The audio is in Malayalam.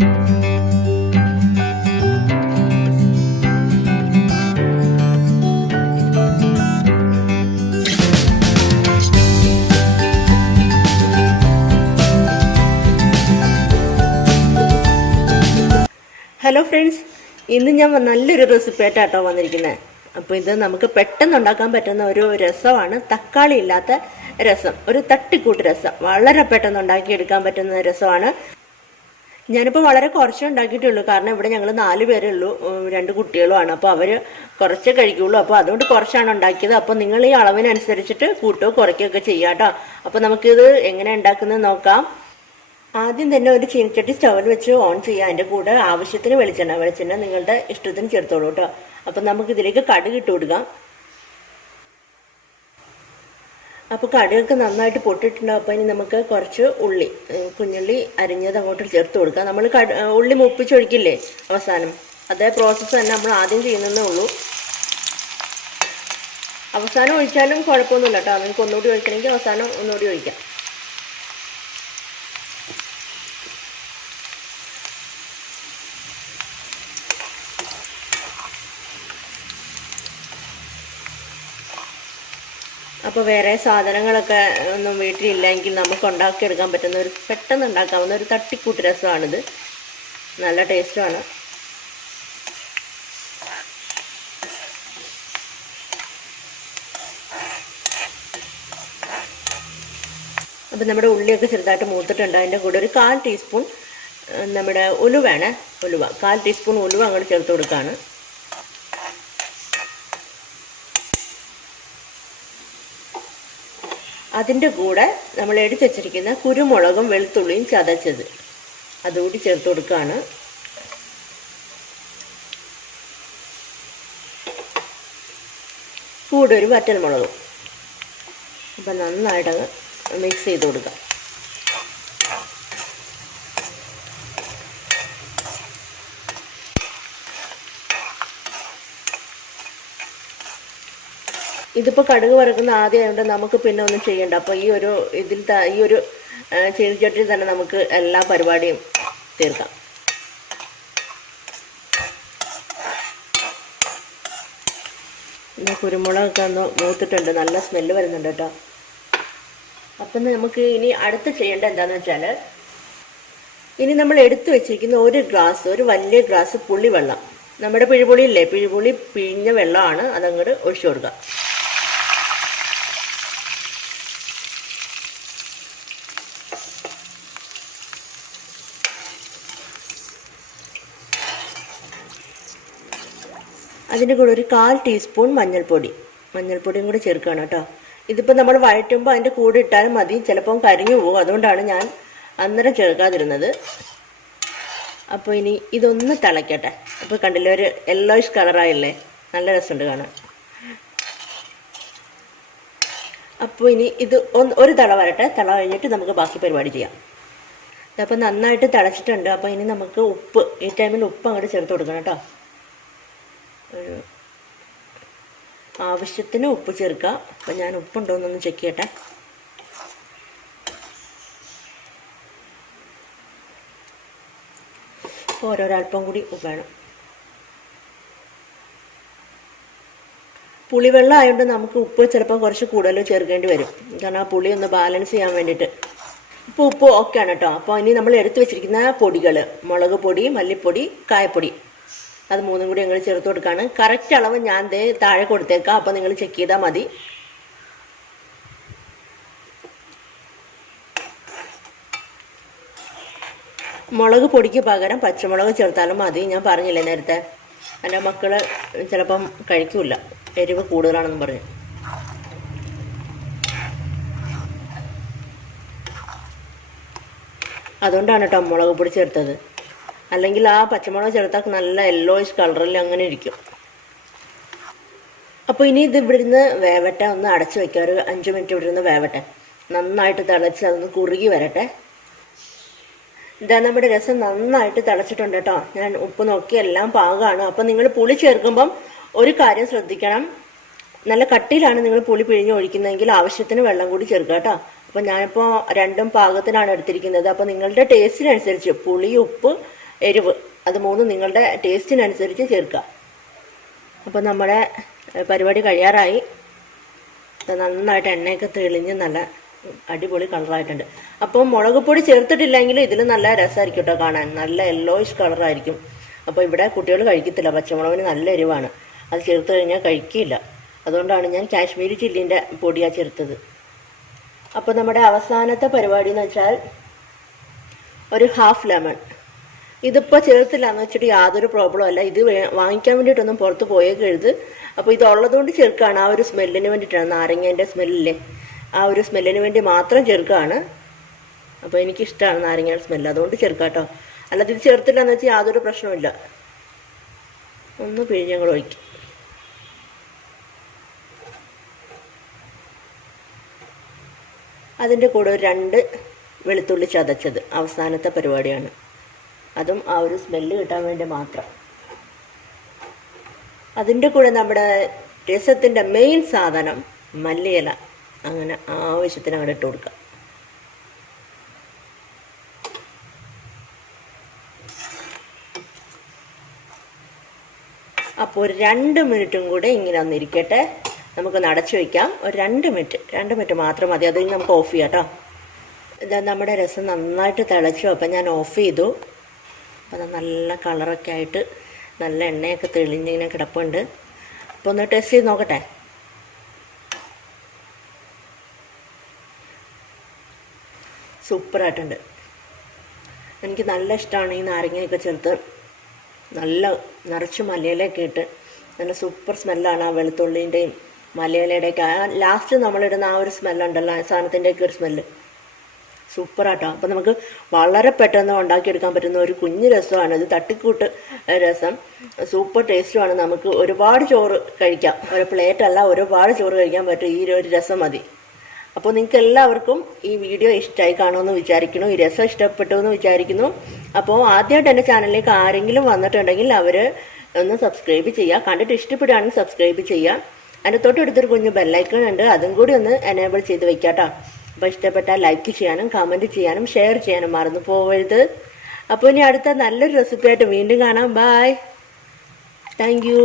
ഹലോ ഫ്രണ്ട്സ്, ഇന്ന് ഞാൻ നല്ലൊരു റെസിപ്പി ആയിട്ടാട്ടോ വന്നിരിക്കുന്നത്. അപ്പോൾ ഇത് നമുക്ക് പെട്ടെന്ന് ഉണ്ടാക്കാൻ പറ്റുന്ന ഒരു രസമാണ്, തക്കാളി ഇല്ലാത്ത രസം, ഒരു തട്ടിക്കൂട്ട് രസം. വളരെ പെട്ടെന്ന് ഉണ്ടാക്കിയെടുക്കാൻ പറ്റുന്ന രസമാണ്. ഞാനിപ്പോൾ വളരെ കുറച്ചേ ഉണ്ടാക്കിയിട്ടുള്ളൂ, കാരണം ഇവിടെ ഞങ്ങൾ 4 പേരേ ഉള്ളൂ, 2 കുട്ടികളുമാണ്. അപ്പോൾ അവർ കുറച്ചേ കഴിക്കുള്ളൂ. അപ്പോൾ അതുകൊണ്ട് കുറച്ചാണ് ഉണ്ടാക്കിയത്. അപ്പോൾ നിങ്ങൾ ഈ അളവിനനുസരിച്ചിട്ട് കൂട്ടോ കുറയ്ക്കുകയൊക്കെ ചെയ്യാം കേട്ടോ. അപ്പോൾ നമുക്കിത് എങ്ങനെ ഉണ്ടാക്കുന്നത് നോക്കാം. ആദ്യം തന്നെ ഒരു ചീനച്ചട്ടി സ്റ്റൗവിൽ വെച്ച് ഓൺ ചെയ്യുക. അതിൻ്റെ കൂടെ ആവശ്യത്തിന് വെളിച്ചെണ്ണ നിങ്ങളുടെ ഇഷ്ടത്തിന് ചേർത്തോളൂ കേട്ടോ. അപ്പം നമുക്കിതിലേക്ക് കടുക് ഇട്ട് കൊടുക്കാം. അപ്പോൾ കടുകൊക്കെ നന്നായിട്ട് പൊട്ടിയിട്ടുണ്ടാവും. അപ്പോൾ ഇനി നമുക്ക് കുറച്ച് കുഞ്ഞുള്ളി അരിഞ്ഞത് അങ്ങോട്ട് ചേർത്ത് കൊടുക്കാം. നമ്മൾ ഉള്ളി മുപ്പിച്ചൊഴിക്കില്ലേ അവസാനം, അതേ പ്രോസസ്സ് തന്നെ നമ്മൾ ആദ്യം ചെയ്യുന്നതേ ഉള്ളൂ. അവസാനം ഒഴിച്ചാലും കുഴപ്പമൊന്നുമില്ല കേട്ടോ. നിങ്ങൾക്ക് ഒന്നുകൂടി ഒഴിക്കണമെങ്കിൽ അവസാനം ഒന്നുകൂടി ഒഴിക്കാം. അപ്പോൾ വേറെ സാധനങ്ങളൊക്കെ ഒന്നും വീട്ടിലില്ലെങ്കിൽ നമുക്ക് ഉണ്ടാക്കിയെടുക്കാൻ പറ്റുന്ന പെട്ടെന്ന് ഉണ്ടാക്കാവുന്ന ഒരു തട്ടിക്കൂട്ട് രസമാണിത്. നല്ല ടേസ്റ്റുമാണ്. അപ്പം നമ്മുടെ ഉള്ളിയൊക്കെ ചെറുതായിട്ട് മൂത്തിട്ടുണ്ട്. അതിൻ്റെ കൂടെ ഒരു 1/4 ടീസ്പൂൺ നമ്മുടെ ഉലുവ 1/4 ടീസ്പൂൺ ഉലുവ അങ്ങോട്ട് ചേർത്ത് കൊടുക്കുകയാണ്. അതിൻ്റെ കൂടെ നമ്മൾ എടുത്ത് വെച്ചിരിക്കുന്ന കുരുമുളകും വെളുത്തുള്ളിയും ചതച്ചത് അതുകൂടി ചേർത്ത് കൊടുക്കുകയാണ്. കൂടെ ഒരു വറ്റൽമുളകും. അപ്പം നന്നായിട്ടങ്ങ് മിക്സ് ചെയ്ത് കൊടുക്കാം. ഇതിപ്പോൾ കടുക് വറുക്കുന്ന ആദ്യമായതുകൊണ്ട് നമുക്ക് പിന്നെ ഒന്നും ചെയ്യണ്ട. അപ്പോൾ ഈ ഒരു ചീനച്ചട്ടിയിൽ തന്നെ നമുക്ക് എല്ലാ പരിപാടിയും തീർക്കാം. പിന്നെ കുരുമുളകൊക്കെ ഒന്ന് മൂത്തിട്ടുണ്ട്, നല്ല സ്മെല്ല് വരുന്നുണ്ട് കേട്ടോ. അപ്പം നമുക്ക് ഇനി അടുത്ത് ചെയ്യേണ്ടത് എന്താണെന്ന് വെച്ചാൽ, ഇനി നമ്മൾ എടുത്തു വെച്ചിരിക്കുന്ന ഒരു വലിയ ഗ്ലാസ് പുളിവെള്ളം, നമ്മുടെ പിഴിപുളി ഇല്ലേ, പിഴിപുളി പിഴിഞ്ഞ വെള്ളമാണ്, അതങ്ങോട്ട് ഒഴിച്ചു കൊടുക്കുക. അതിൻ്റെ കൂടെ ഒരു 1/4 ടീസ്പൂൺ മഞ്ഞൾപ്പൊടിയും കൂടി ചേർക്കുകയാണ് കേട്ടോ. ഇതിപ്പോൾ നമ്മൾ വഴറ്റുമ്പോൾ അതിൻ്റെ കൂടെ ഇട്ടാലും മതി, ചിലപ്പം കരിഞ്ഞു പോകും. അതുകൊണ്ടാണ് ഞാൻ അന്നേരം ചേർക്കാതിരുന്നത്. അപ്പോൾ ഇനി ഇതൊന്ന് തിളയ്ക്കട്ടെ. അപ്പോൾ കണ്ടില്ലേ, ഒരു യെല്ലോയിഷ് കളറായില്ലേ, നല്ല രസമുണ്ട് കാണാൻ. അപ്പോൾ ഇനി ഇത് ഒരു തിള വരട്ടെ. തിള കഴിഞ്ഞിട്ട് നമുക്ക് ബാക്കി പരിപാടി ചെയ്യാം. അപ്പോൾ നന്നായിട്ട് തിളച്ചിട്ടുണ്ട്. അപ്പോൾ ഇനി നമുക്ക് ഈ ടൈമിൽ ഉപ്പ് അങ്ങോട്ട് ചേർത്ത് കൊടുക്കണം കേട്ടോ. ആവശ്യത്തിന് ഉപ്പ് ചേർക്കുക. അപ്പം ഞാൻ ഉപ്പുണ്ടോ എന്നൊന്ന് ചെക്ക് ചെയ്യട്ടെ. അപ്പോൾ ഓരോരൽപ്പം കൂടി ഉപ്പ് വേണം. പുളിവെള്ളം ആയതുകൊണ്ട് നമുക്ക് ഉപ്പ് ചിലപ്പോൾ കുറച്ച് കൂടുതൽ ചേർക്കേണ്ടി വരും, കാരണം ആ പുളി ഒന്ന് ബാലൻസ് ചെയ്യാൻ വേണ്ടിയിട്ട്. ഇപ്പോൾ ഉപ്പ് ഓക്കെയാണ് കേട്ടോ. അപ്പോൾ ഇനി നമ്മൾ എടുത്തു വെച്ചിരിക്കുന്ന പൊടികൾ, മുളക് പൊടി, മല്ലിപ്പൊടി, കായപ്പൊടി, അത് 3 കൂടി ഞങ്ങൾ ചേർത്ത് കൊടുക്കുകയാണ്. കറക്റ്റ് അളവ് ഞാൻ താഴെ കൊടുത്തേക്കാം. അപ്പോൾ നിങ്ങൾ ചെക്ക് ചെയ്താൽ മതി. മുളക് പൊടിക്ക് പകരം പച്ചമുളക് ചേർത്താലും മതി. ഞാൻ പറഞ്ഞില്ലേ നേരത്തെ, എൻ്റെ മക്കൾ ചിലപ്പം കഴിക്കില്ല, എരിവ് കൂടുതലാണെന്ന് പറഞ്ഞു. അതുകൊണ്ടാണ് കേട്ടോ മുളക് പൊടി ചേർത്തത്. അല്ലെങ്കിൽ ആ പച്ചമുളക് ചേർത്താൽ നല്ല യെല്ലോയിഷ് കളറിൽ അങ്ങനെ ഇരിക്കും. അപ്പോൾ ഇനി ഇത് ഇവിടുന്ന് വേവട്ടെ, ഒന്ന് അടച്ചു വയ്ക്കുക. ഒരു 5 മിനിറ്റ് ഇവിടുന്ന് വേവട്ടെ. നന്നായിട്ട് തിളച്ച് അതൊന്ന് കുറുകി വരട്ടെ. ഇതാ നമ്മുടെ രസം നന്നായിട്ട് തിളച്ചിട്ടുണ്ട് കേട്ടോ. ഞാൻ ഉപ്പ് നോക്കി എല്ലാം പാകമാണ്. അപ്പോൾ നിങ്ങൾ പുളി ചേർക്കുമ്പം ഒരു കാര്യം ശ്രദ്ധിക്കണം, നല്ല കട്ടിയിലാണ് നിങ്ങൾ പുളി പിഴിഞ്ഞ് ഒഴിക്കുന്നതെങ്കിൽ ആവശ്യത്തിന് വെള്ളം കൂടി ചേർക്കുക കേട്ടോ. അപ്പോൾ ഞാനിപ്പോൾ രണ്ടും പാകത്തിനാണ് എടുത്തിരിക്കുന്നത്. അപ്പോൾ നിങ്ങളുടെ ടേസ്റ്റിനനുസരിച്ച് പുളി, ഉപ്പ് എരിവ്, അത് മൂന്നും നിങ്ങളുടെ ടേസ്റ്റിനനുസരിച്ച് ചേർക്കുക. അപ്പോൾ നമ്മുടെ പരിപാടി കഴിയാറായി. നന്നായിട്ട് എണ്ണയൊക്കെ തെളിഞ്ഞ് നല്ല അടിപൊളി കളറായിട്ടുണ്ട്. അപ്പോൾ മുളക് പൊടി ചേർത്തിട്ടില്ലെങ്കിലും ഇതിൽ നല്ല രസമായിരിക്കും കേട്ടോ കാണാൻ, നല്ല യെല്ലോയിഷ് കളറായിരിക്കും. അപ്പോൾ ഇവിടെ കുട്ടികൾ കഴിക്കത്തില്ല, പച്ചമുളകിന് നല്ല എരിവാണ്, അത് ചേർത്ത് കഴിഞ്ഞാൽ കഴിക്കില്ല. അതുകൊണ്ടാണ് ഞാൻ കാശ്മീരി ചില്ലിൻ്റെ പൊടിയാണ് ചേർത്തത്. അപ്പോൾ നമ്മുടെ അവസാനത്തെ പരിപാടി എന്ന് വെച്ചാൽ ഒരു ഹാഫ് ലെമൺ. ഇതിപ്പോൾ ചേർത്തില്ല എന്ന് വെച്ചിട്ട് യാതൊരു പ്രോബ്ലം അല്ല, ഇത് വാങ്ങിക്കാൻ വേണ്ടിയിട്ടൊന്നും പുറത്ത് പോയേക്കരുത്. അപ്പോൾ ഇത് ഉള്ളതുകൊണ്ട് ചേർക്കുകയാണ്, ആ ഒരു സ്മെല്ലിന് വേണ്ടിയിട്ടാണ്, നാരങ്ങേൻ്റെ സ്മെല്ലില്ലേ, ആ ഒരു സ്മെല്ലിന് വേണ്ടി മാത്രം ചേർക്കുകയാണ്. അപ്പോൾ എനിക്കിഷ്ടമാണ് നാരങ്ങയുടെ സ്മെല്ല്, അതുകൊണ്ട് ചേർക്കാം കേട്ടോ. അല്ലാതെ ഇത് ചേർത്തില്ല എന്ന് വെച്ചാൽ യാതൊരു പ്രശ്നമില്ല. ഒന്ന് പിഴിഞ്ഞങ്ങൾ ഒഴിക്കും. അതിൻ്റെ കൂടെ ഒരു 2 വെളുത്തുള്ളി ചതച്ചത് അവസാനത്തെ പരിപാടിയാണ്, അതും ആ ഒരു സ്മെല്ല് കിട്ടാൻ വേണ്ടി മാത്രം. അതിൻ്റെ കൂടെ നമ്മുടെ രസത്തിൻ്റെ മെയിൻ സാധനം മല്ലിയില, അങ്ങനെ ആവശ്യത്തിന് അങ്ങോട്ട് ഇട്ട് കൊടുക്കുക. അപ്പോൾ ഒരു 2 മിനിറ്റും കൂടെ ഇങ്ങനെ ഒന്നിരിക്കട്ടെ, നമുക്ക് അടച്ചു വയ്ക്കാം. ഒരു 2 മിനിറ്റ് മാത്രം മതി, അത് നമുക്ക് ഓഫ് ചെയ്യാം കേട്ടോ. ഇതാ നമ്മുടെ രസം നന്നായിട്ട് തിളച്ചു, അപ്പം ഞാൻ ഓഫ് ചെയ്തു. അപ്പം നല്ല കളറൊക്കെ ആയിട്ട് നല്ല എണ്ണയൊക്കെ തെളിഞ്ഞിങ്ങനെ കിടപ്പുണ്ട്. അപ്പോൾ ഒന്ന് ടേസ്റ്റ് ചെയ്ത് നോക്കട്ടെ. സൂപ്പറായിട്ടുണ്ട്. എനിക്ക് നല്ല ഇഷ്ടമാണ് ഈ നാരങ്ങയൊക്കെ ചേർത്ത് നല്ല നിറച്ച് മല്ലിയിലയൊക്കെ ഇട്ട് നല്ല സൂപ്പർ സ്മെല്ലാണ് ആ വെളുത്തുള്ളിൻ്റെയും മല്ലിയിലയുടെയൊക്കെ. ആ ലാസ്റ്റ് നമ്മളിടുന്ന ആ ഒരു സ്മെല്ലുണ്ടല്ലോ, ആ സാധനത്തിൻ്റെയൊക്കെ ഒരു സ്മെല്ല് സൂപ്പറാട്ടോ. അപ്പോൾ നമുക്ക് വളരെ പെട്ടെന്ന് ഉണ്ടാക്കിയെടുക്കാൻ പറ്റുന്ന ഒരു കുഞ്ഞു രസമാണ് ഇത്, തട്ടിക്കൂട്ട് രസം. സൂപ്പർ ടേസ്റ്റുമാണ്, നമുക്ക് ഒരുപാട് ചോറ് കഴിക്കാം, ഒരു പ്ലേറ്റ് അല്ല ഒരുപാട് ചോറ് കഴിക്കാൻ പറ്റും ഈ ഒരു രസം മതി. അപ്പോൾ നിങ്ങൾക്ക് എല്ലാവർക്കും ഈ വീഡിയോ ഇഷ്ടമായി കാണുമെന്ന് വിചാരിക്കുന്നു, ഈ രസം ഇഷ്ടപ്പെട്ടു എന്ന് വിചാരിക്കുന്നു. അപ്പോൾ ആദ്യമായിട്ട് എൻ്റെ ചാനലിലേക്ക് ആരെങ്കിലും വന്നിട്ടുണ്ടെങ്കിൽ അവർ ഒന്ന് സബ്സ്ക്രൈബ് ചെയ്യുക, കണ്ടിട്ട് ഇഷ്ടപ്പെടുകയാണെങ്കിൽ സബ്സ്ക്രൈബ് ചെയ്യുക. അതിൻ്റെ തൊട്ടടുത്തൊരു കുഞ്ഞ് ബെല്ലൈക്കൺ ഉണ്ട്, അതും കൂടി ഒന്ന് എനേബിൾ ചെയ്ത് വെക്കാം കേട്ടോ. അപ്പോൾ ഇഷ്ടപ്പെട്ടാൽ ലൈക്ക് ചെയ്യാനും കമൻറ്റ് ചെയ്യാനും ഷെയർ ചെയ്യാനും മറന്നു പോകരുത്. അപ്പോൾ ഇനി അടുത്ത നല്ലൊരു റെസിപ്പി ആയിട്ട് വീണ്ടും കാണാം. Bye, thank U.